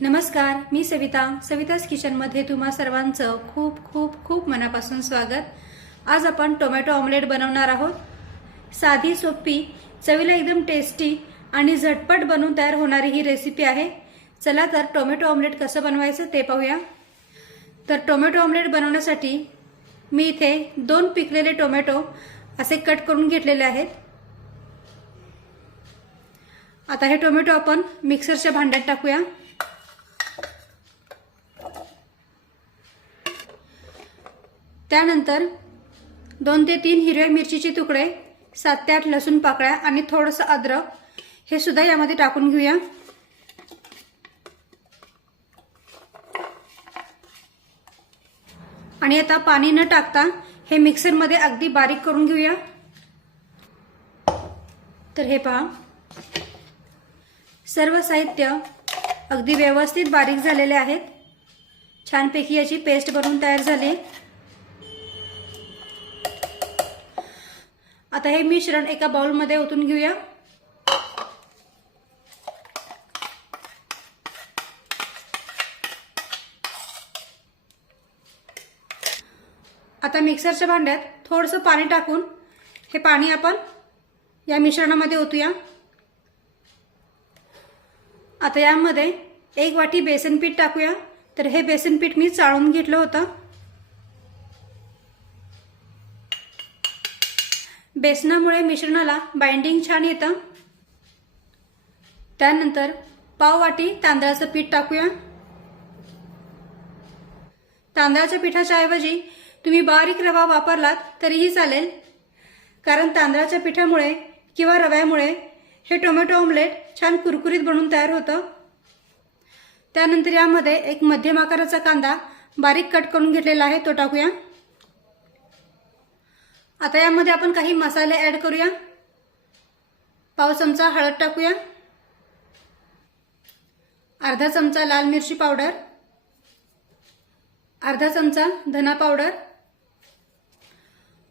नमस्कार मी सविता. सविताज किचनमध्ये तुम्हा सर्वांचं खूप खूप खूप मनापासून स्वागत. आज आपण टोमॅटो ऑमलेट बनवणार आहोत. साधी सोपी चवीला एकदम टेस्टी आणि झटपट बनवून तयार होणारी ही रेसिपी आहे. चला तर टोमॅटो ऑमलेट कसं बनवायचं ते पाहूया. तर टोमॅटो ऑमलेट बनवण्यासाठी मी इथे दोन पिकलेले टोमॅटो असे कट करून घेतलेले आहेत. आता हे टोमॅटो आपण मिक्सरच्या भांड्यात टाकूया. त्यानंतर दोन ते तीन हिरव्या मिरचीचे तुकडे सात ते आठ लसूण पाकळ्या आणि थोडंसं अद्रक हे सुद्धा यामध्ये टाकून घेऊया. आणि आता पाणी न टाकता हे मिक्सरमध्ये अगदी बारीक करून घेऊया. तर हे पहा. सर्व साहित्य अगदी व्यवस्थित बारीक झालेले आहेत. छानपैकी याची पेस्ट बनवून तयार झाली. आता हे मिश्रण एका बाउलमध्ये ओतून घेऊया. आता मिक्सरच्या भांड्यात थोडंसं पाणी टाकून हे पाणी आपण या मिश्रणामध्ये ओतूया. आता यामध्ये एक वाटी बेसन पीठ टाकूया. तर हे बेसन पीठ मी चाळून घेतलं होतं. बेसनामुळे मिश्रणाला बाइंडिंग छान येतं. त्यानंतर पाव वाटी तांदळाचं पीठ टाकूया. तांदळाच्या पिठाच्या ऐवजी तुम्ही बारीक रवा वापरलात तरीही चालेल. कारण तांदळाच्या पिठामुळे किंवा रव्यामुळे हे टोमॅटो ऑमलेट छान कुरकुरीत बनून तयार होतं. त्यानंतर यामध्ये एक मध्यम आकाराचा कांदा बारीक कट करून घेतलेला आहे तो टाकूया. आता यामध्ये आपण काही मसाले ॲड करूया. पाव चमचा हळद टाकूया. अर्धा चमचा लाल मिरची पावडर. अर्धा चमचा धना पावडर.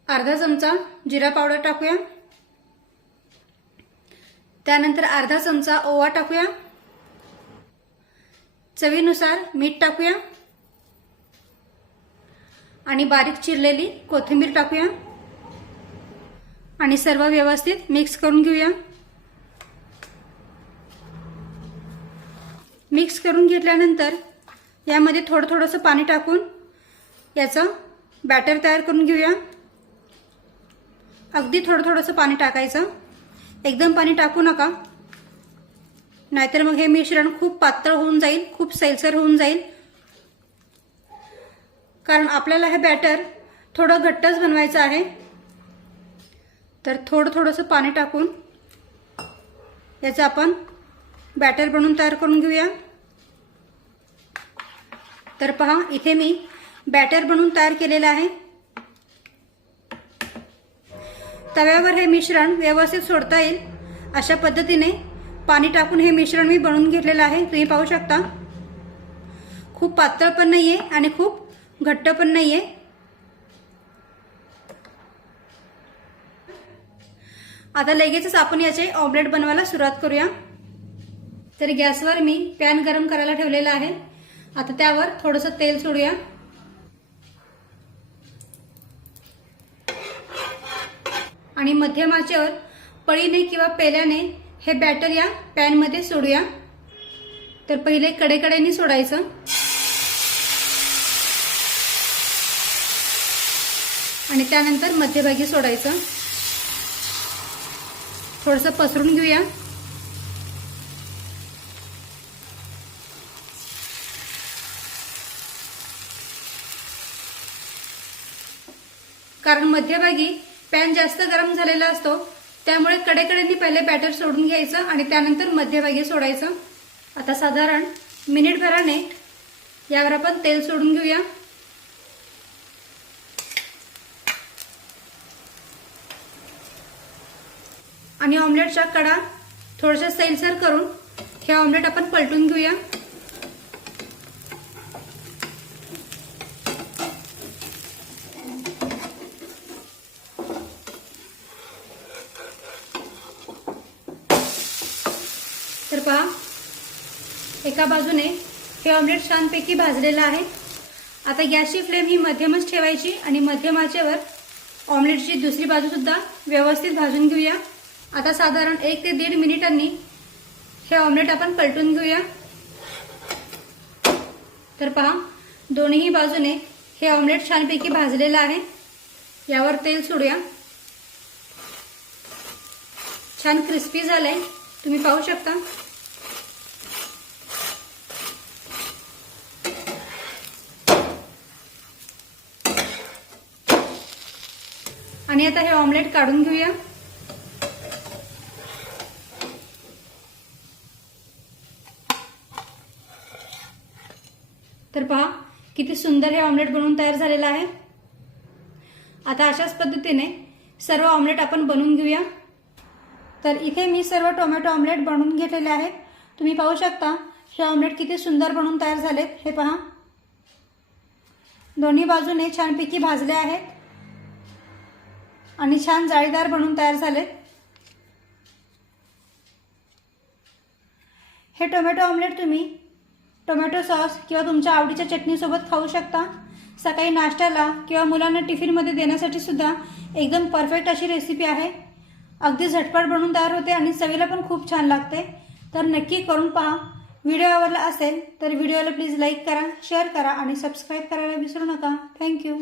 अर्धा चमचा जिरा पावडर टाकूया. त्यानंतर अर्धा चमचा ओवा टाकूया. चवीनुसार मीठ टाकूया. आणि बारीक चिरलेली कोथिंबीर टाकूया. आणि सर्व व्यवस्थित मिक्स करून घेऊया. मिक्स करून घेतल्यानंतर यामध्ये थोडं थोडंसं पाणी टाकून याचं बॅटर तयार करून घेऊया. अगदी थोडं थोडंसं पाणी टाकायचं. एकदम पाणी टाकू नका. नाहीतर मग हे मिश्रण खूप पातळ होऊन जाईल खूप सैलसर होऊन जाईल. कारण आपल्याला हे बॅटर थोडं घट्टच बनवायचं आहे. तर थोडं थोडंसं पाणी टाकून याचं आपण बॅटर बनवून तयार करून घेऊया. तर पहा इथे मी बॅटर बनवून तयार केलेलं आहे. तव्यावर हे मिश्रण व्यवस्थित सोडता येईल. अशा पद्धतीने पाणी टाकून हे मिश्रण मी बनवून घेतलेलं आहे. तुम्ही पाहू शकता. खूप पातळ पण नाहीये आणि खूप घट्ट पण नाहीये. आता लगेचच आपण याचे ऑमलेट बनवायला सुरुवात करूया. तर गॅसवर मी पॅन गरम करायला ठेवलेला आहे. आता त्यावर थोडंसं तेल सोडूया. आणि मध्यम आचेवर पळीने किंवा पेल्याने हे बॅटर या पॅनमध्ये सोडूया. तर पहिले कडेकडेने सोडायचं. आणि त्यानंतर मध्यभागी सोडायचं. थोडंसं पसरून घेऊया. कारण मध्यभागी पॅन जास्त गरम झालेला असतो त्यामुळे कडेकडेनी पहिले बॅटर सोडून घ्यायचं आणि त्यानंतर मध्यभागी सोडायचं. आता साधारण मिनिटभराने यावर आपण तेल सोडून घेऊया. आणि ऑमलेटच्या कडा थोडंसं सैलसर करून हे ऑमलेट आपण पलटून घेऊया. तर पहा एका बाजूने हे ऑमलेट छानपैकी भाजलेलं आहे. आता गॅसची फ्लेम ही मध्यमच ठेवायची आणि मध्यमाचेवर ऑमलेटची दुसरी बाजू सुद्धा व्यवस्थित भाजून घेऊया. आता साधारण एक ते दीड मिनिटांनी हे ऑमलेट आपण पलटून घेऊया. तर पहा दोन्ही बाजूने हे ऑमलेट छानपैकी भाजलेलं आहे. यावर तेल सोडूया. छान क्रिस्पी झालंय. तुम्ही पाहू शकता. आणि आता हे ऑमलेट काढून घेऊया. तर पहा किती सुंदर हे ऑमलेट बनवून तयार झालेलं आहे. आता अशाच पद्धतीने सर्व ऑमलेट आपण बनवून घेऊया. तर इथे मी सर्व टोमॅटो ऑमलेट बनवून घेतलेले आहेत. तुम्ही पाहू शकता हे ऑमलेट किती सुंदर बनवून तयार झालेत. हे पहा. दोन्ही बाजूने छानपैकी भाजले आहेत. आणि छान जाळीदार बनवून तयार झालेत. हे टोमॅटो ऑमलेट तुम्ही टोमॅटो सॉस किंवा तुमच्या आवडीच्या चटणीसोबत खाऊ शकता. सकाळी नाश्त्याला किंवा मुलांना टिफिनमध्ये देण्यासाठी सुद्धा एकदम परफेक्ट अशी रेसिपी आहे. अगदी झटपट बनवून तयार होते आणि चवीला पण खूप छान लागते. तर नक्की करून पहा. व्हिडिओ आवडला असेल तर व्हिडिओला प्लीज लाईक करा शेअर करा आणि सबस्क्राईब करायला विसरू नका. थँक्यू